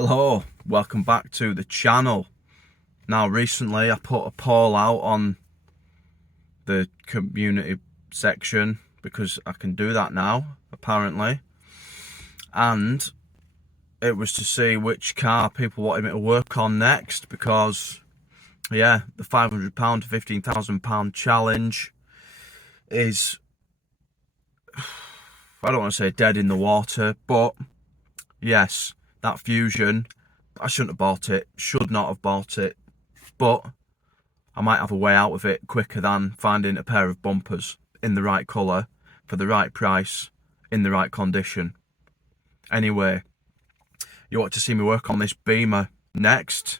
Hello, welcome back to the channel. Now recently I put a poll out on the community section because I can do that now apparently, and it was to see which car people wanted me to work on next, because yeah, the £500 to £15,000 challenge is, I don't want to say dead in the water, but yes, that Fusion, I shouldn't have bought it, should not have bought it, but I might have a way out of it quicker than finding a pair of bumpers in the right colour, for the right price, in the right condition. Anyway, you want to see me work on this Beamer next,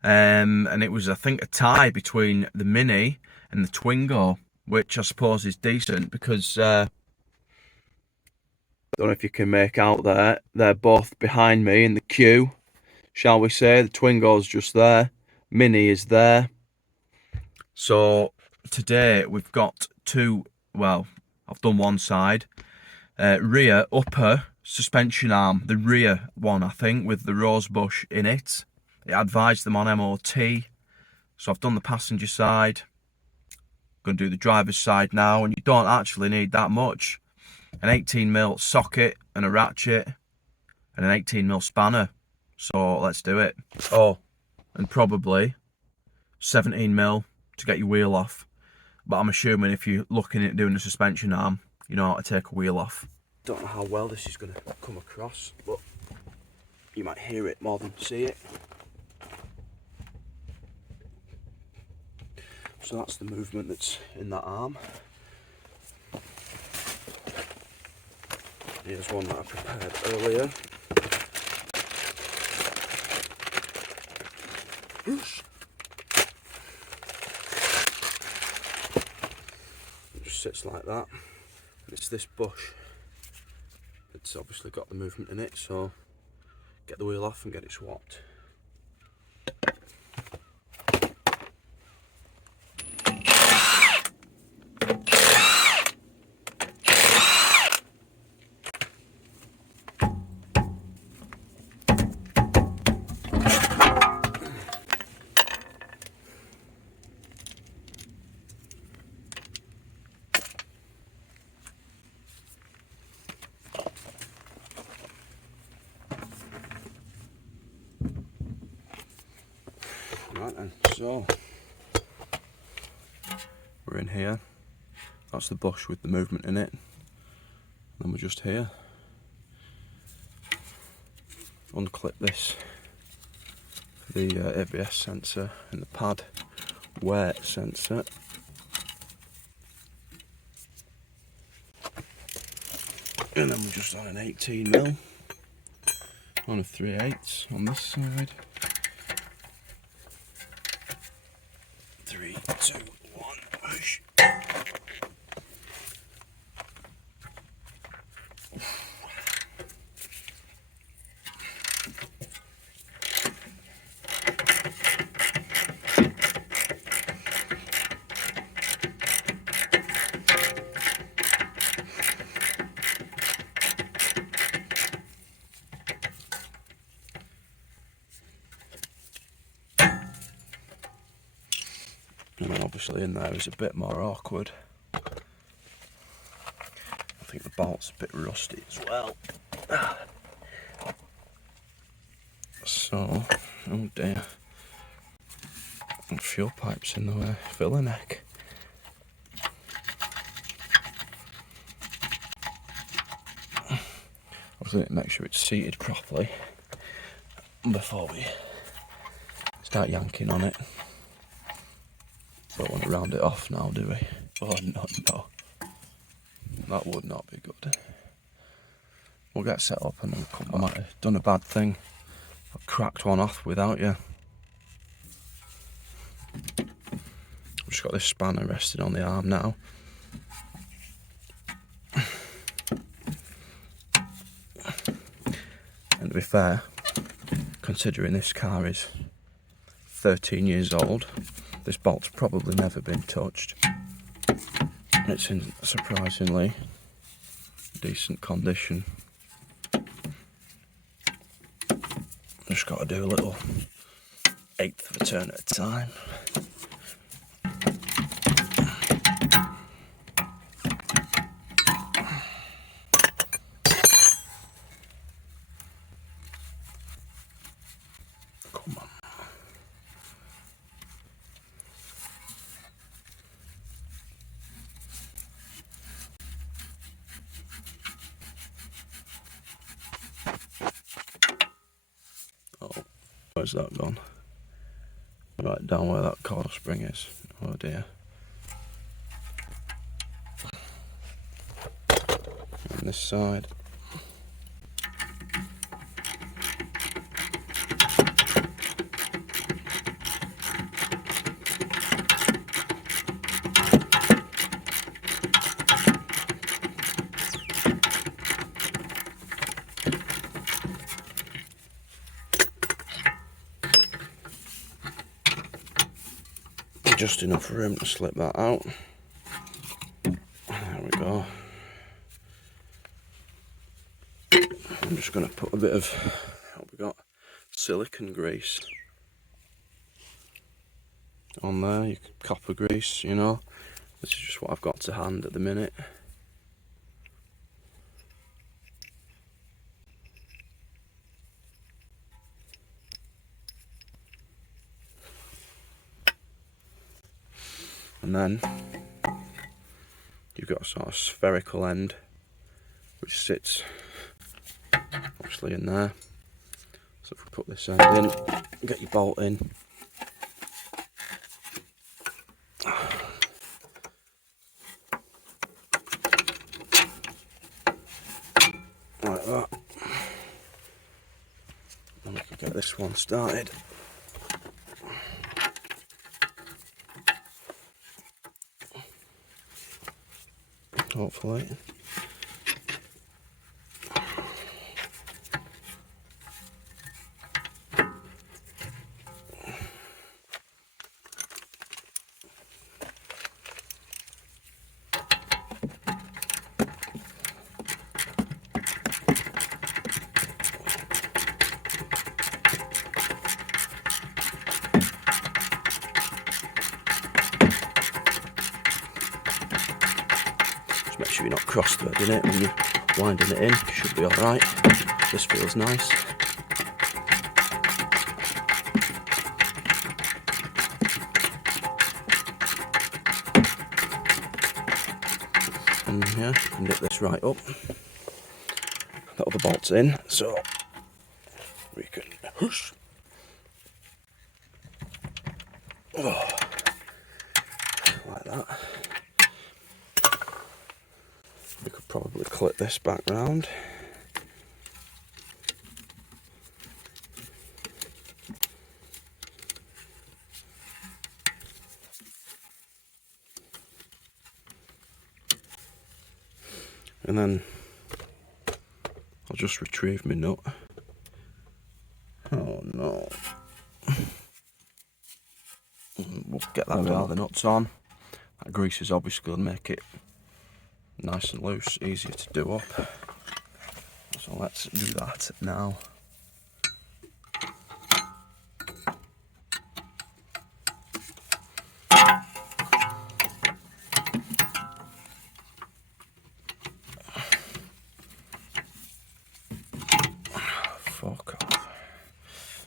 and it was, I think, a tie between the Mini and the Twingo, which I suppose is decent because I don't know if you can make out there, they're both behind me in the queue, shall we say. The Twingo's just there, Mini is there. So today we've got two, well, I've done one side, rear upper suspension arm, the rear one I think, with the rose bush in it. It advised them on MOT, so I've done the passenger side. Going to do the driver's side now, and you don't actually need that much. An 18mm socket and a ratchet and an 18mm spanner, so let's do it. Oh, and probably 17mm to get your wheel off, but I'm assuming if you're looking at doing a suspension arm, you know how to take a wheel off. Don't know how well this is going to come across, but you might hear it more than see it. So that's the movement that's in that arm. Here's one that I prepared earlier. It just sits like that. And it's this bush. It's obviously got the movement in it, so get the wheel off and get it swapped. Right then, so we're in here. That's the bush with the movement in it. And we're just here. Unclip this for the ABS sensor and the pad wear sensor. And then we're just on an 18mm on a 3/8 on this side. 3, 2, 1, push. And then obviously in there is a bit more awkward. I think the bolt's a bit rusty as well. So, oh dear. And fuel pipe's in the way, filler neck. Obviously make sure it's seated properly before we start yanking on it. Don't want to round it off now, do we? Oh no. That would not be good. We'll get set up and then come back. I might have done a bad thing. I've cracked one off without you. I've just got this spanner resting on the arm now. And to be fair, considering this car is 13 years old, this bolt's probably never been touched. It's in surprisingly decent condition. Just got to do a little 1/8 of a turn at a time. Come on. Oh, where's that gone? Right down where that coil spring is. Oh dear. On this side. Just enough room to slip that out. There we go. I'm just going to put a bit of, what we got, silicone grease on there, you could copper grease, you know. This is just what I've got to hand at the minute. And then you've got a sort of spherical end which sits obviously in there. So if we put this end in, get your bolt in. Like that. And we can get this one started. Hopefully. Make sure you're not cross-threading it when you're winding it in. You should be alright. This feels nice. And yeah, you can dip this right up. That other bolt's in, so we can whoosh. Oh, like that. We could probably clip this back round. And then I'll just retrieve my nut. Oh no. We'll get that bit of the nuts on. That grease is obviously going to make it nice and loose, easier to do up. So let's do that now. Fuck off.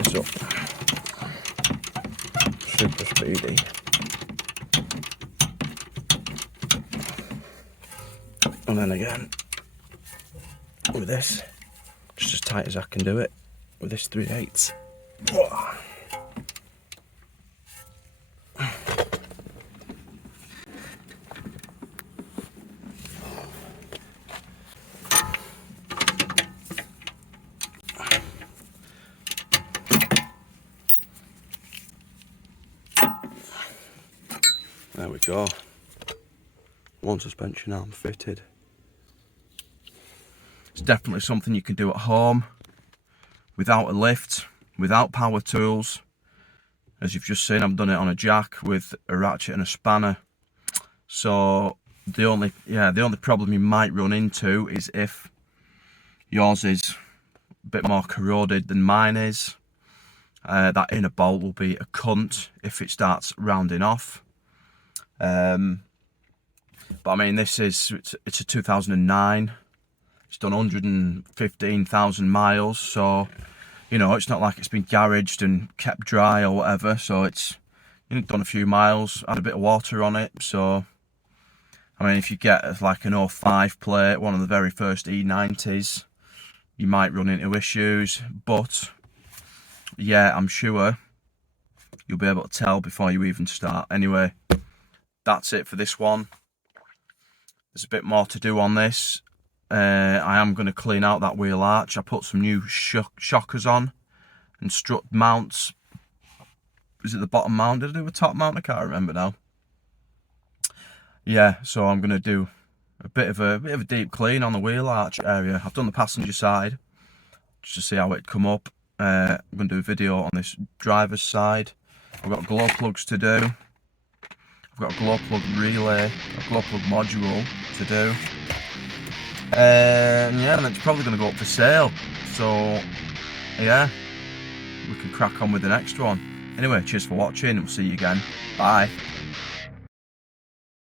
It's up. Super speedy. And then again, with this, just as tight as I can do it, with this 3/8. There we go. One suspension arm fitted. It's definitely something you can do at home without a lift, without power tools. As you've just seen, I've done it on a jack with a ratchet and a spanner. So the only problem you might run into is if yours is bit more corroded than mine is. That inner bolt will be a cunt if it starts rounding off. But I mean, it's a 2009. It's done 115,000 miles, so you know, it's not like it's been garaged and kept dry or whatever. So it's, you know, done a few miles, had a bit of water on it. So I mean, if you get like an 05 plate, one of the very first E90s, you might run into issues, but yeah, I'm sure you'll be able to tell before you even start. Anyway, that's it for this one. There's a bit more to do on this. I am going to clean out that wheel arch. I put some new shockers on and strut mounts. Is it the bottom mount? Did I do a top mount? I can't remember now. Yeah, so I'm going to do a bit of a deep clean on the wheel arch area. I've done the passenger side just to see how it'd come up. I'm going to do a video on this driver's side. I've got glow plugs to do. I've got a glow plug relay, a glow plug module to do. Yeah, and it's probably going to go up for sale. So, yeah, we can crack on with the next one. Anyway, cheers for watching. We'll see you again. Bye.